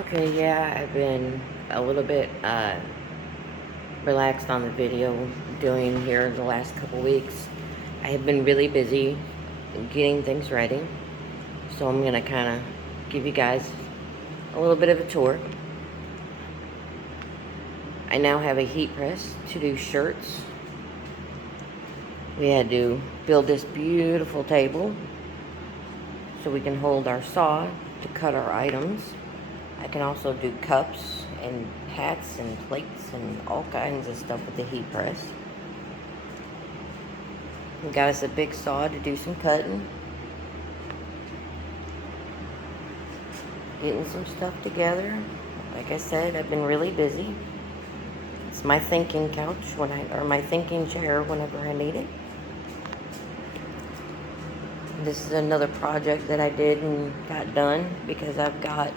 Okay, yeah, I've been a little bit relaxed on the video doing here the last couple weeks. I have been really busy getting things ready, so I'm gonna kind of give you guys a little bit of a tour. I now have a heat press to do shirts. We had to build this beautiful table so we can hold our saw to cut our items. I can also do cups and hats and plates and all kinds of stuff with the heat press. We got us a big saw to do some cutting. Getting some stuff together. Like I said, I've been really busy. It's my thinking couch or my thinking chair whenever I need it. This is another project that I did and got done because I've got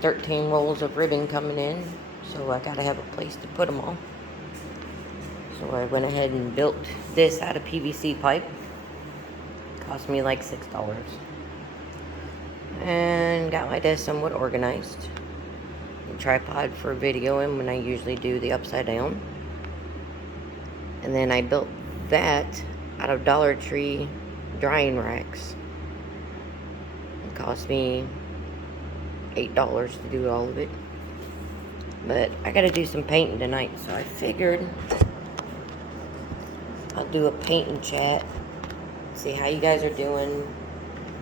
13 rolls of ribbon coming in, so I gotta have a place to put them all. So I went ahead and built this out of PVC pipe. Cost me like $6. And got my desk somewhat organized. A tripod for videoing when I usually do the upside down. And then I built that out of Dollar Tree drying racks. It cost me $8 to do all of it. But I gotta do some painting tonight, so I figured I'll do a painting chat, see how you guys are doing,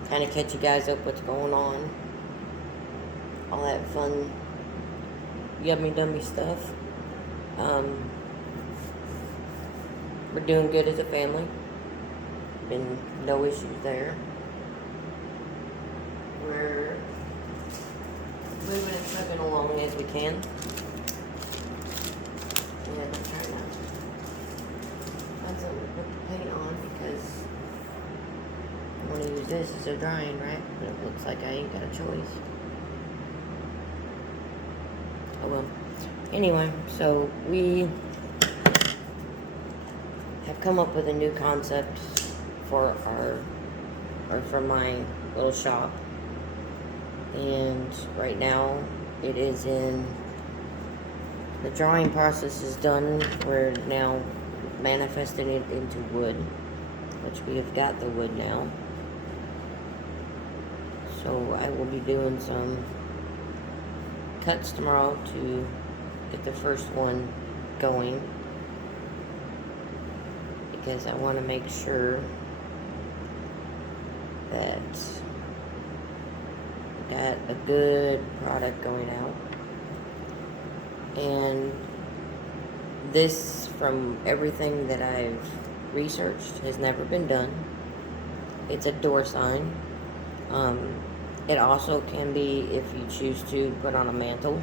kind of catch you guys up what's going on, all that fun yummy dummy stuff. We're doing good as a family. Been no issues there. We're moving and trucking along as we can. And I'm trying to find something to put the paint on because I want to use this as a drying rack, but it looks like I ain't got a choice. Oh well. Anyway, so we have come up with a new concept for for my little shop. And right now it is the drawing process is done. We're now manifesting it into wood, which we have got the wood now. So I will be doing some cuts tomorrow to get the first one going, because I want to make sure that got a good product going out. And this, from everything that I've researched, has never been done. It's a door sign. It also can be, if you choose to, put on a mantle.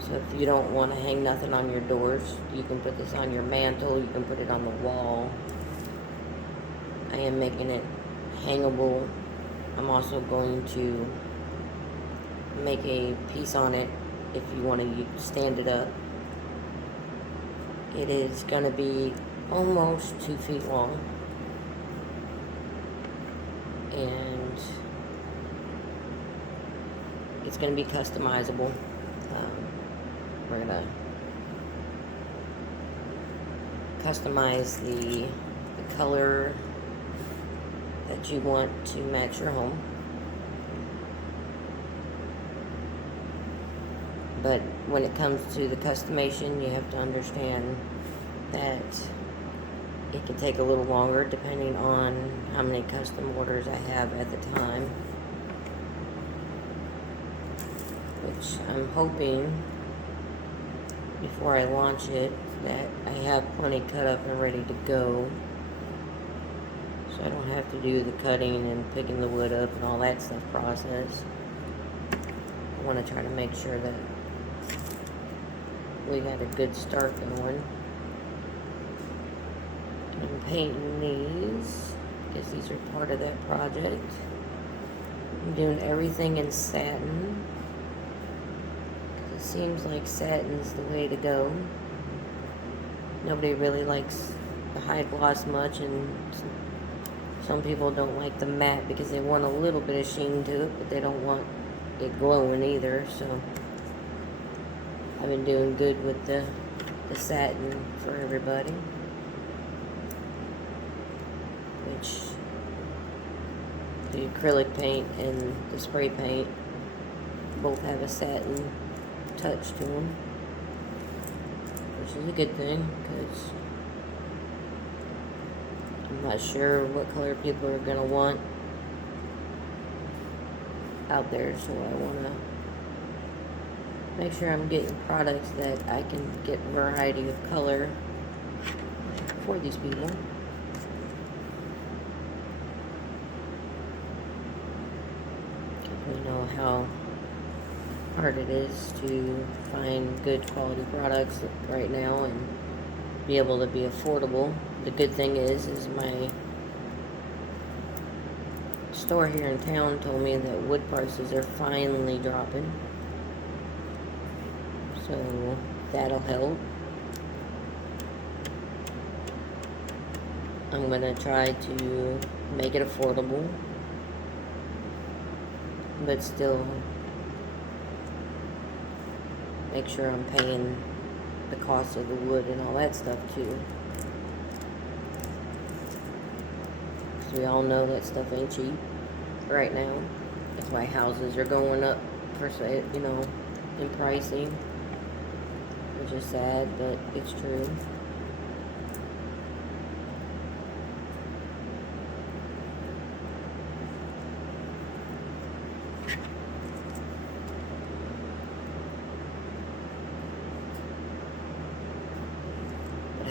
So if you don't want to hang nothing on your doors, you can put this on your mantle. You can put it on the wall. I am making it hangable. I'm also going to make a piece on it if you want to stand it up. It is going to be almost 2 feet long. And it's going to be customizable. We're going to customize the color that you want to match your home. But when it comes to the customization, you have to understand that it can take a little longer depending on how many custom orders I have at the time. Which I'm hoping, before I launch it, that I have plenty cut up and ready to go. So I don't have to do the cutting and picking the wood up and all that stuff process. I want to try to make sure that we got a good start going. I'm painting these because these are part of that project. I'm doing everything in satin because it seems like satin's the way to go. Nobody really likes the high gloss much, and some people don't like the matte because they want a little bit of sheen to it, but they don't want it glowing either, so I've been doing good with the satin for everybody, which the acrylic paint and the spray paint both have a satin touch to them, which is a good thing, because I'm not sure what color people are going to want out there, so I want to make sure I'm getting products that I can get variety of color for these people. We know how hard it is to find good quality products right now and be able to be affordable. The good thing is my store here in town told me that wood prices are finally dropping, so that'll help. I'm gonna try to make it affordable, but still make sure I'm paying the cost of the wood and all that stuff too. So we all know that stuff ain't cheap right now. That's why houses are going up for, you know, in pricing, which is sad, but it's true.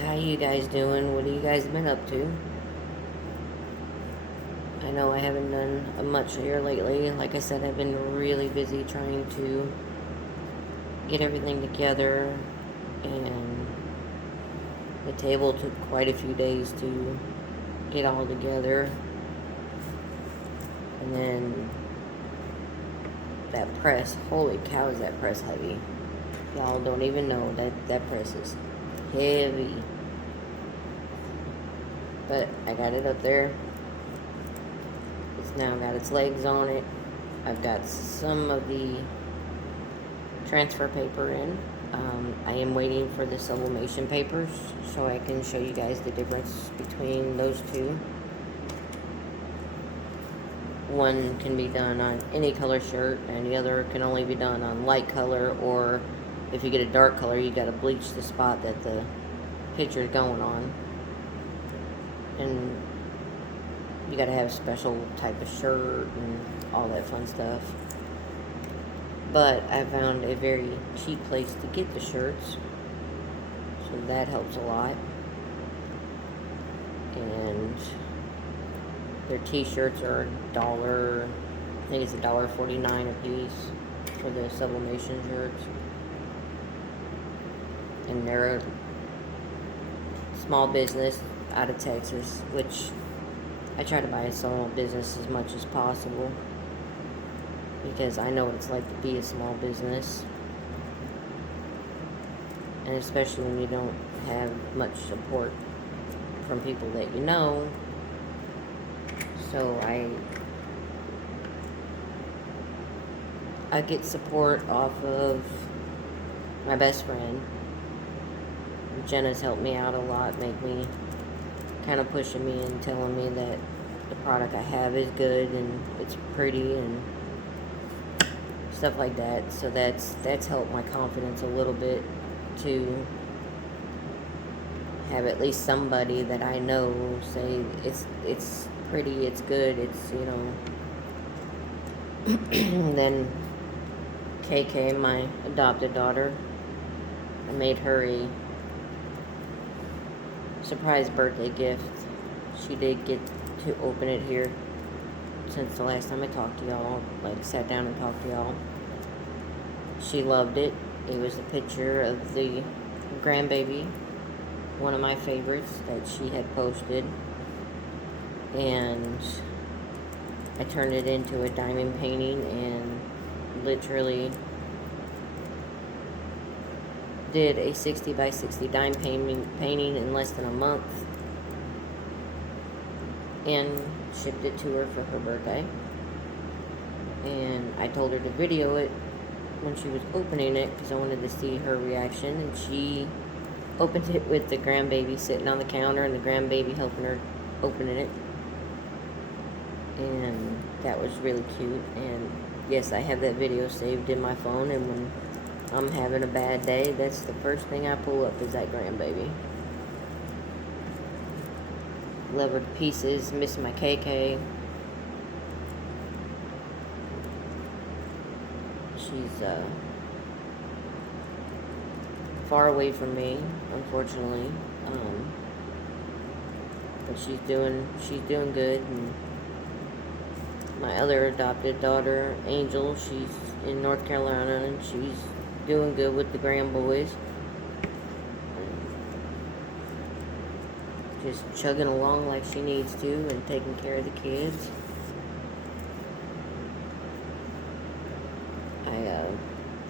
How you guys doing? What have you guys been up to? I know I haven't done much here lately. Like I said, I've been really busy trying to get everything together, and the table took quite a few days to get all together. And then that press, holy cow, is that press heavy. Y'all don't even know that press is heavy. But I got it up there. It's now got its legs on it. I've got some of the transfer paper in. I am waiting for the sublimation papers so I can show you guys the difference between those two. One can be done on any color shirt, and the other can only be done on light color, or if you get a dark color, you got to bleach the spot that the picture is going on. And you gotta have a special type of shirt and all that fun stuff. But I found a very cheap place to get the shirts, so that helps a lot. And their t-shirts are $1, I think it's $1.49 a piece for the sublimation shirts. And they're a small business out of Texas, which I try to buy a small business as much as possible, because I know what it's like to be a small business, and especially when you don't have much support from people that you know. So I get support off of my best friend. Jenna's helped me out a lot, make me kind of pushing me and telling me that the product I have is good and it's pretty and stuff like that. So that's helped my confidence a little bit, to have at least somebody that I know say it's pretty, it's good, it's, you know. Then KK, my adopted daughter, I made her a surprise birthday gift. She did get to open it here since the last time I talked to y'all, like sat down and talked to y'all. She loved it. It was a picture of the grandbaby, one of my favorites that she had posted, and I turned it into a diamond painting and literally did a 60 by 60 dime painting in less than a month, and shipped it to her for her birthday. and I told her to video it when she was opening it because I wanted to see her reaction, and she opened it with the grandbaby sitting on the counter and the grandbaby helping her opening it, and that was really cute. And yes, I have that video saved in my phone, and when I'm having a bad day, that's the first thing I pull up is that grandbaby. Love her to pieces, miss my KK. She's far away from me, unfortunately, but she's doing good. And my other adopted daughter, Angel, she's in North Carolina, and she's doing good with the grandboys. Just chugging along like she needs to and taking care of the kids.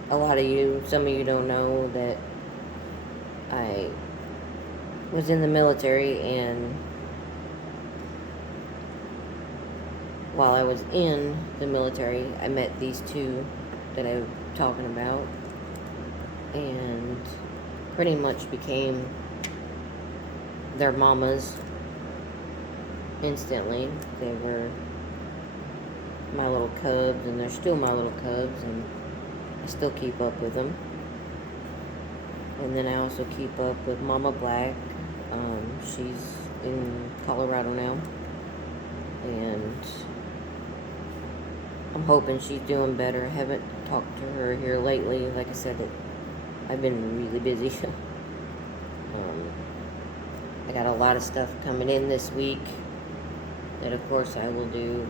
A lot of you, some of you don't know that I was in the military, and while I was in the military, I met these two that I'm talking about, and pretty much became their mamas instantly. They were my little cubs, and they're still my little cubs, and I still keep up with them. And then I also keep up with Mama Black. She's in Colorado now, and I'm hoping she's doing better. I haven't talked to her here lately. Like I said, I've been really busy. I got a lot of stuff coming in this week that, of course, I will do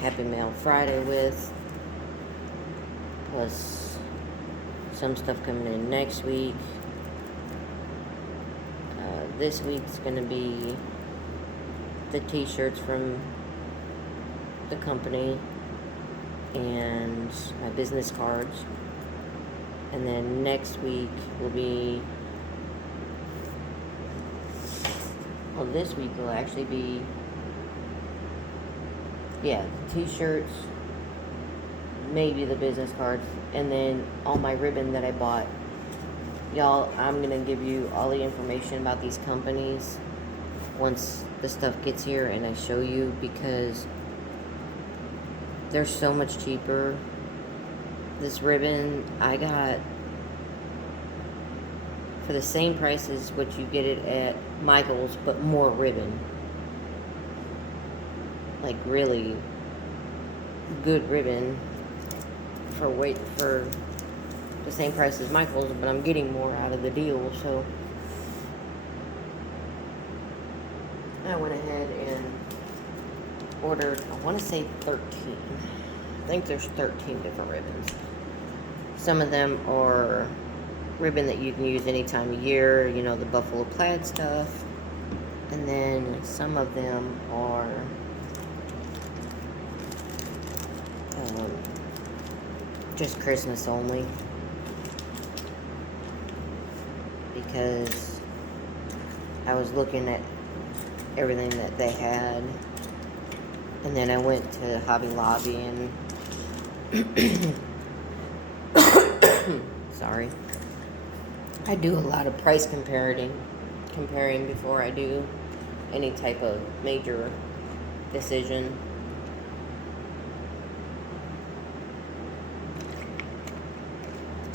Happy Mail Friday with, plus some stuff coming in next week. This week's going to be the t-shirts from the company and my business cards. And then next week will be, well, this week will actually be, the t-shirts, maybe the business cards, and then all my ribbon that I bought. Y'all, I'm going to give you all the information about these companies once the stuff gets here and I show you, because they're so much cheaper. This ribbon I got for the same price as what you get it at Michael's, but more ribbon. Like really good ribbon for the same price as Michael's, but I'm getting more out of the deal. So I went ahead and ordered, I want to say 13. I think there's 13 different ribbons. Some of them are ribbon that you can use any time of year, you know, the buffalo plaid stuff. And then some of them are just Christmas only, because I was looking at everything that they had, and then I went to Hobby Lobby and sorry, I do a lot of price comparing before I do any type of major decision.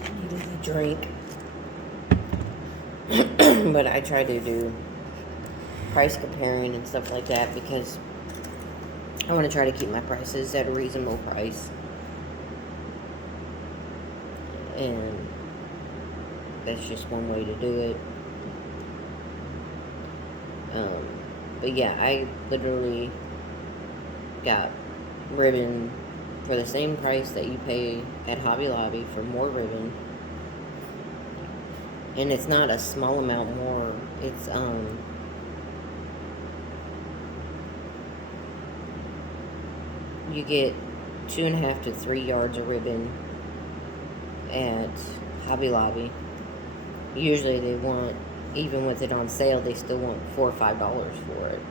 I need a drink. But I try to do price comparing and stuff like that because I want to try to keep my prices at a reasonable price. And that's just one way to do it. But yeah, I literally got ribbon for the same price that you pay at Hobby Lobby for more ribbon. And it's not a small amount more. It's, you get 2.5 to 3 yards of ribbon at Hobby Lobby. Usually they want, even with it on sale, they still want $4 or $5 for it.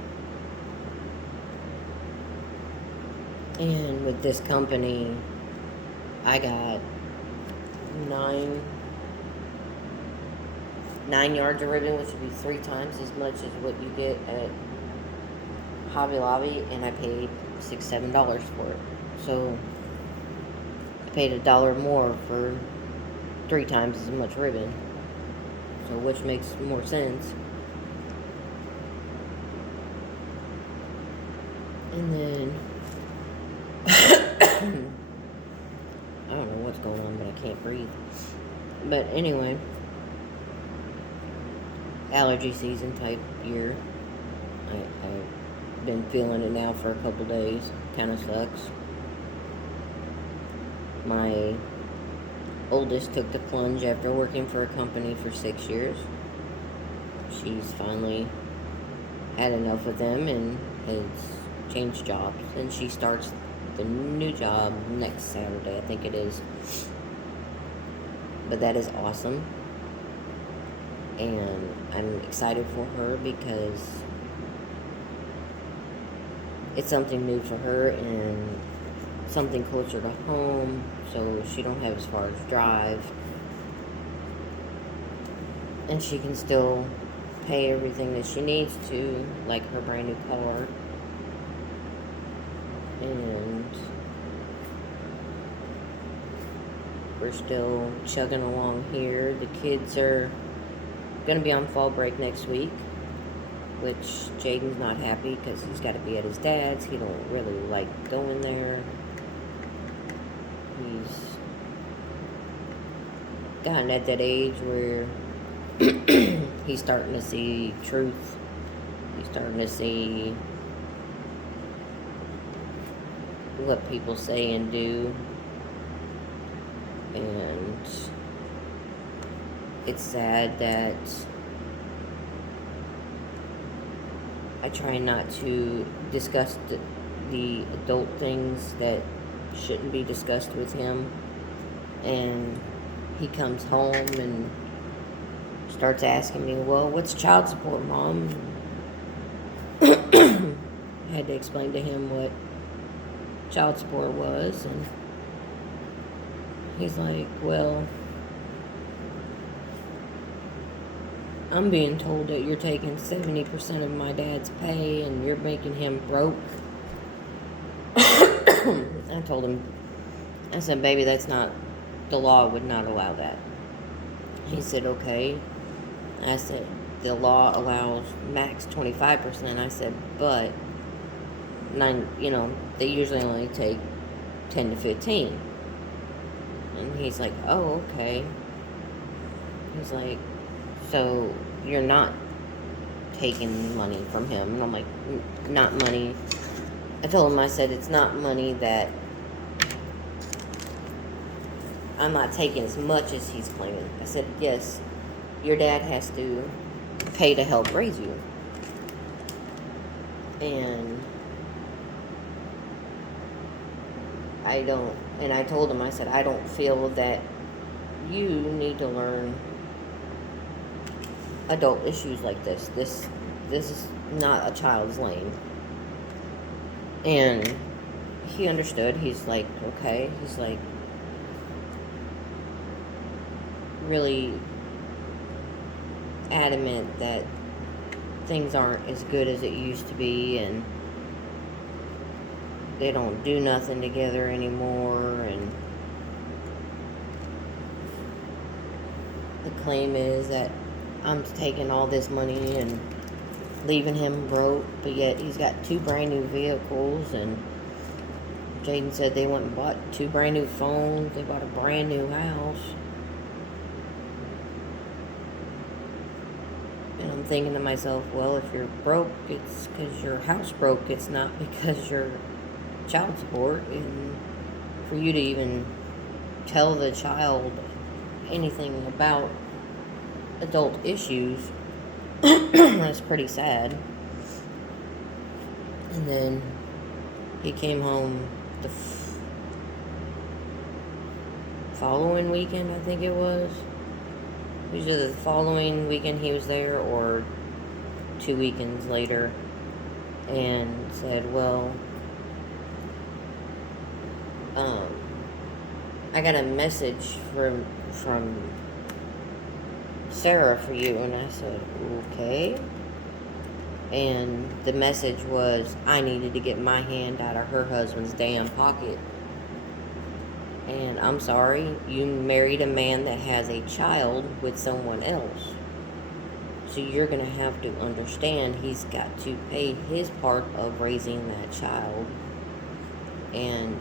And with this company, I got nine yards of ribbon, which would be 3 times as much as what you get at Hobby Lobby, and I paid $6-7 for it. So I paid $1 more for 3 times as much ribbon. So which makes more sense. And then I don't know what's going on, but I can't breathe. But anyway, allergy season type year. I've been feeling it now for a couple days. Kind of sucks. My oldest took the plunge after working for a company for 6 years. She's finally had enough of them and has changed jobs. And she starts the new job next Saturday, I think it is. But that is awesome. And I'm excited for her because it's something new for her and something closer to home, so she don't have as far as drive. And she can still pay everything that she needs to, like her brand new car. And we're still chugging along here. The kids are going to be on fall break next week, which Jaden's not happy because he's got to be at his dad's. He don't really like going there. He's gotten at that age where he's starting to see truth. He's starting to see what people say and do. And it's sad that I try not to discuss the adult things that shouldn't be discussed with him. And he comes home and starts asking me, well, what's child support, Mom? I had to explain to him what child support was, and he's like, well, I'm being told that you're taking 70% of my dad's pay and you're making him broke. I told him, I said, baby, that's not, the law would not allow that. He said, okay. I said, the law allows max 25%. I said, but they usually only take 10 to 15. And he's like, oh, okay. He's like, so you're not taking money from him? And I'm like, not money. I told him, I said, it's not money that I'm not taking as much as he's claiming. I said, yes, your dad has to pay to help raise you. And I told him, I said, I don't feel that you need to learn adult issues like this. This is not a child's lane. And he understood. He's like, okay. He's like, really adamant that things aren't as good as it used to be, and they don't do nothing together anymore, and the claim is that I'm taking all this money and leaving him broke, but yet he's got 2 brand new vehicles, and Jaden said they went and bought 2 brand new phones, they bought a brand new house. And I'm thinking to myself, well, if you're broke, it's because your house broke, it's not because you're child support. And for you to even tell the child anything about adult issues, that's pretty sad. And then he came home the following weekend, I think it was. Usually the following weekend he was there, or 2 weekends later, and said, well, I got a message from Sarah for you, and I said, okay. And the message was, I needed to get my hand out of her husband's damn pocket. And I'm sorry, you married a man that has a child with someone else. So you're going to have to understand he's got to pay his part of raising that child. And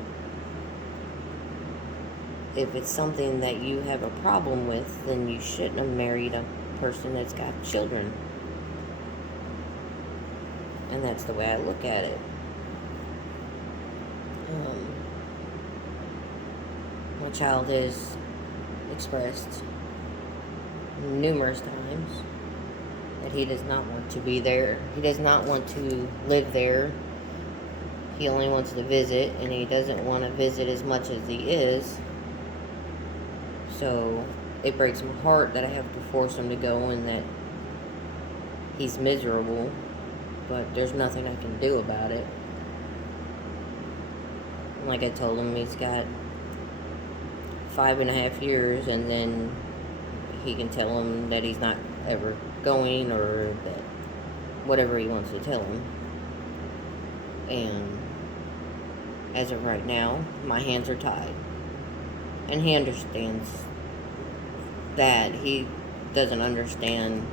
if it's something that you have a problem with, then you shouldn't have married a person that's got children. And that's the way I look at it. My child has expressed numerous times that he does not want to be there. He does not want to live there. He only wants to visit, and he doesn't want to visit as much as he is. So it breaks my heart that I have to force him to go and that he's miserable, but there's nothing I can do about it. Like I told him, he's got 5.5 years, and then he can tell him that he's not ever going, or that whatever he wants to tell him. And as of right now, my hands are tied. And he understands that. He doesn't understand,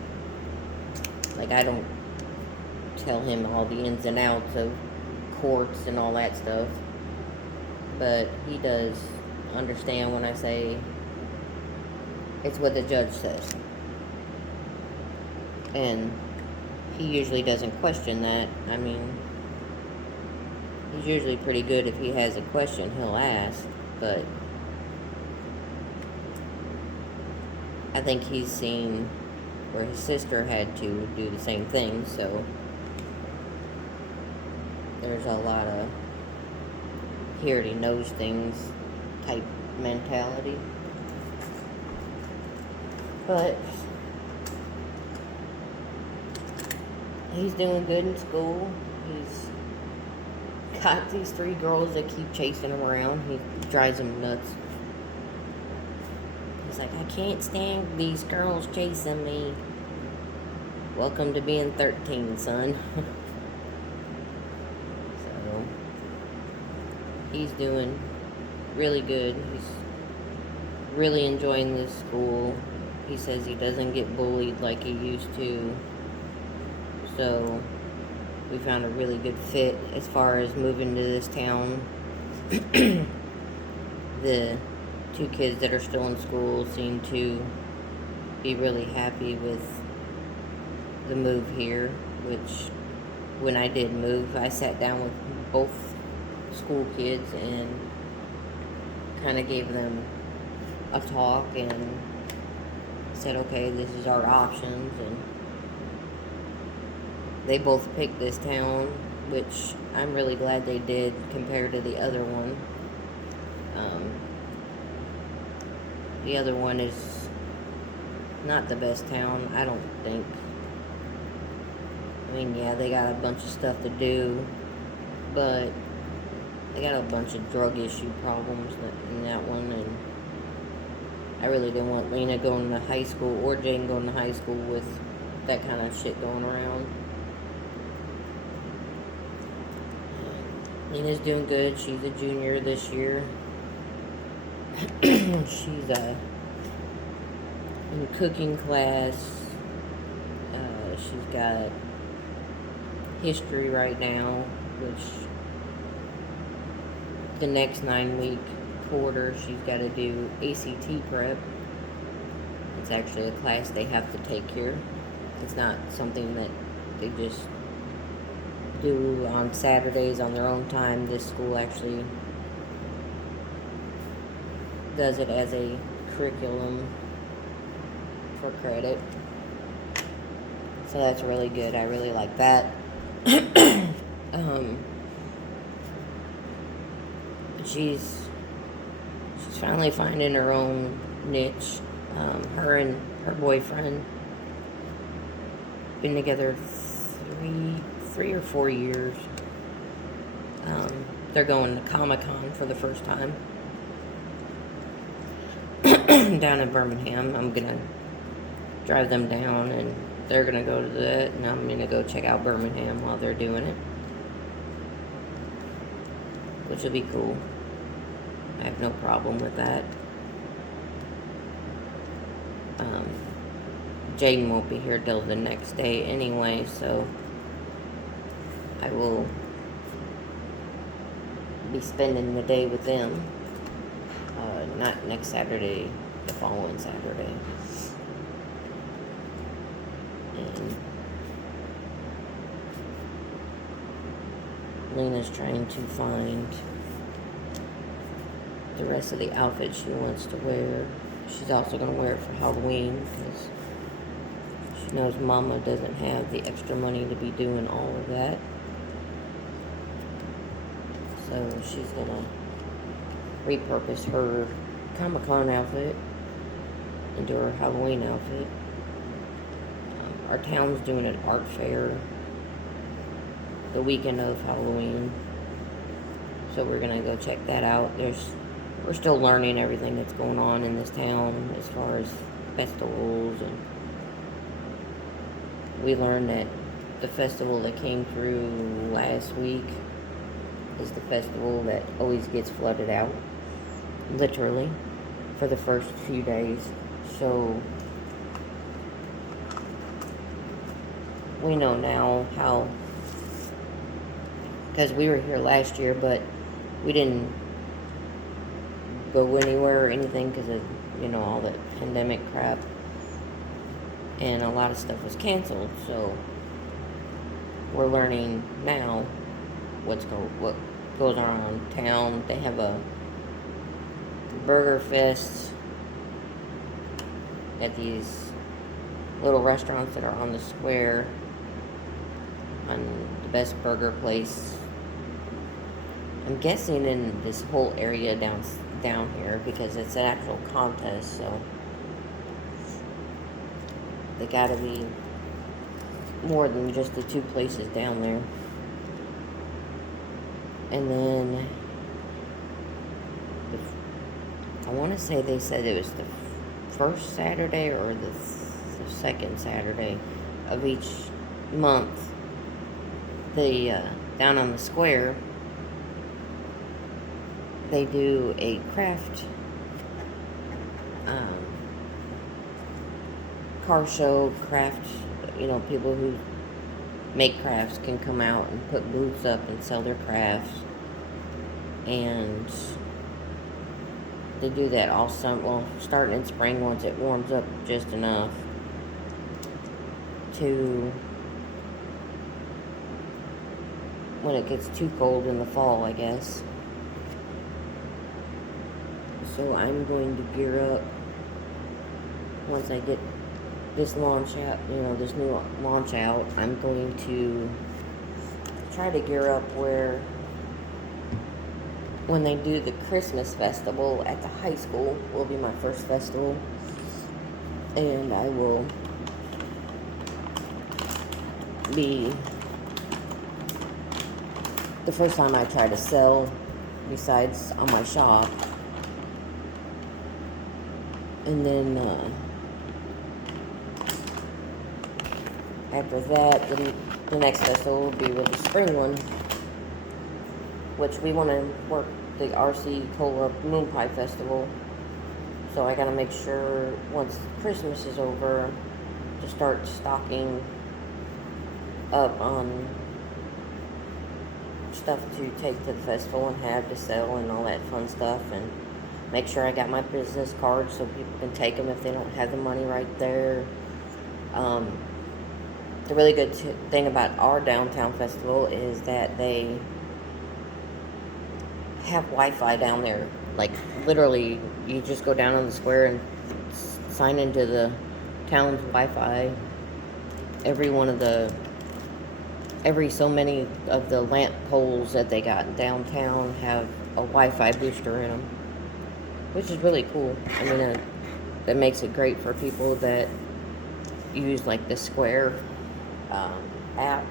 like, I don't tell him all the ins and outs of courts and all that stuff, but he does understand when I say it's what the judge says. And he usually doesn't question that. I mean, he's usually pretty good. If he has a question, he'll ask, but I think he's seen where his sister had to do the same thing, so there's a lot of he already knows things type mentality. But he's doing good in school. He's got these 3 girls that keep chasing him around. He drives him nuts. He's like, I can't stand these girls chasing me. Welcome to being 13, son. So, he's doing really good. He's really enjoying this school. He says he doesn't get bullied like he used to. So, we found a really good fit as far as moving to this town. The 2 kids that are still in school seem to be really happy with the move here, which when I did move, I sat down with both school kids and kind of gave them a talk and said, okay, this is our options, and they both picked this town, which I'm really glad they did compared to the other one. The other one is not the best town, I don't think. I mean, yeah, they got a bunch of stuff to do, but they got a bunch of drug issue problems in that one, and I really didn't want Lena going to high school or Jane going to high school with that kind of shit going around. Lena's doing good. She's a junior this year. She's in cooking class. She's got history right now, which the next 9-week quarter she's got to do ACT prep. It's actually a class they have to take here. It's not something that they just do on Saturdays on their own time. This school actually does it as a curriculum for credit. So that's really good. I really like that. She's finally finding her own niche. Her and her boyfriend been together 3 or 4 years. they're going to Comic-Con for the first time down in Birmingham. I'm going to drive them down, and they're going to go to that, and I'm going to go check out Birmingham while they're doing it, which will be cool. I have no problem with that. Jaden won't be here till the next day anyway, so I will be spending the day with them. Not next Saturday, the following Saturday. And Lena's trying to find the rest of the outfit she wants to wear. She's also going to wear it for Halloween because she knows Mama doesn't have the extra money to be doing all of that. So she's going to repurpose her Comic-Con outfit into her Halloween outfit. Our town's doing an art fair the weekend of Halloween, so we're going to go check that out. We're still learning everything that's going on in this town as far as festivals, and we learned that the festival that came through last week is the festival that always gets flooded out, literally, for the first few days. So we know now how, because we were here last year, but we didn't go anywhere or anything because of, all that pandemic crap, and a lot of stuff was canceled. So we're learning now what goes around town. They have a burger fest at these little restaurants that are on the square, on the best burger place, I'm guessing, in this whole area down here, because it's an actual contest. So they gotta be more than just the two places down there. And then I want to say they said it was the first Saturday or the second Saturday of each month. Down on the square, they do a craft car show. People who make crafts can come out and put booths up and sell their crafts, and they do that all summer. Well, starting in spring, once it warms up just enough to when it gets too cold in the fall, I guess. So I'm going to gear up once I get this launch out, this new launch out. I'm going to try to gear up where when they do the Christmas festival at the high school, will be my first festival, and I will be the first time I try to sell besides on my shop. And then after that, the next festival will be with the spring one, which we want to work the RC Cola Moon Pie Festival. So I gotta make sure once Christmas is over to start stocking up on stuff to take to the festival and have to sell and all that fun stuff, and make sure I got my business cards so people can take them if they don't have the money right there. The really good thing about our downtown festival is that they have Wi-Fi down there. Like, literally, you just go down on the square and sign into the town's Wi-Fi. Every so many of the lamp poles that they got downtown have a Wi-Fi booster in them, which is really cool. I mean, that makes it great for people that use like the Square app,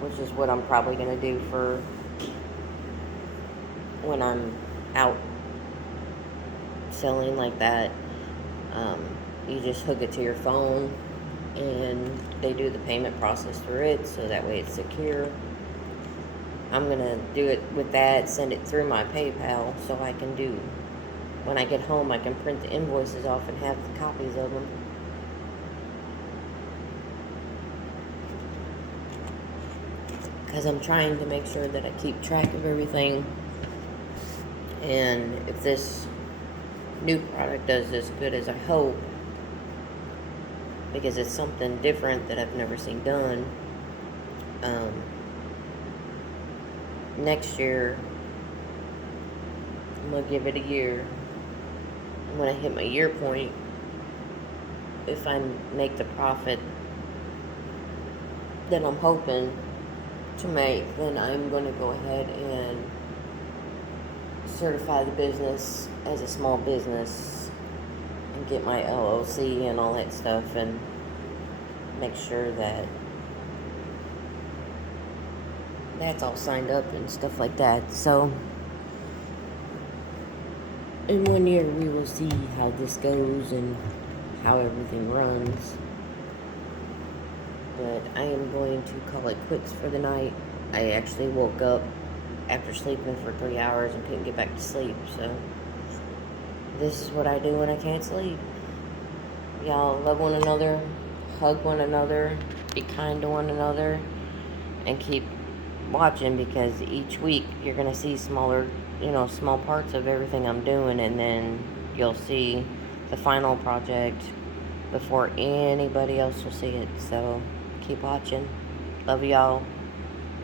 which is what I'm probably going to do for when I'm out selling like that, you just hook it to your phone and they do the payment process through it, so that way it's secure. I'm gonna do it with that, send it through my PayPal, so I can do, when I get home, I can print the invoices off and have the copies of them. Because I'm trying to make sure that I keep track of everything. And if this new product does as good as I hope, because it's something different that I've never seen done, next year, I'm going to give it a year. And when I hit my year point, if I make the profit that I'm hoping to make, then I'm going to go ahead and certify the business as a small business and get my LLC and all that stuff, and make sure that that's all signed up and stuff like that. So in 1 year we will see how this goes and how everything runs. But I am going to call it quits for the night. I actually woke up after sleeping for 3 hours and couldn't get back to sleep. So this is what I do when I can't sleep. Y'all love one another, hug one another, be kind to one another, and keep watching, because each week you're going to see smaller, small parts of everything I'm doing, and then you'll see the final project before anybody else will see it. So keep watching. Love y'all.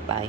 Bye.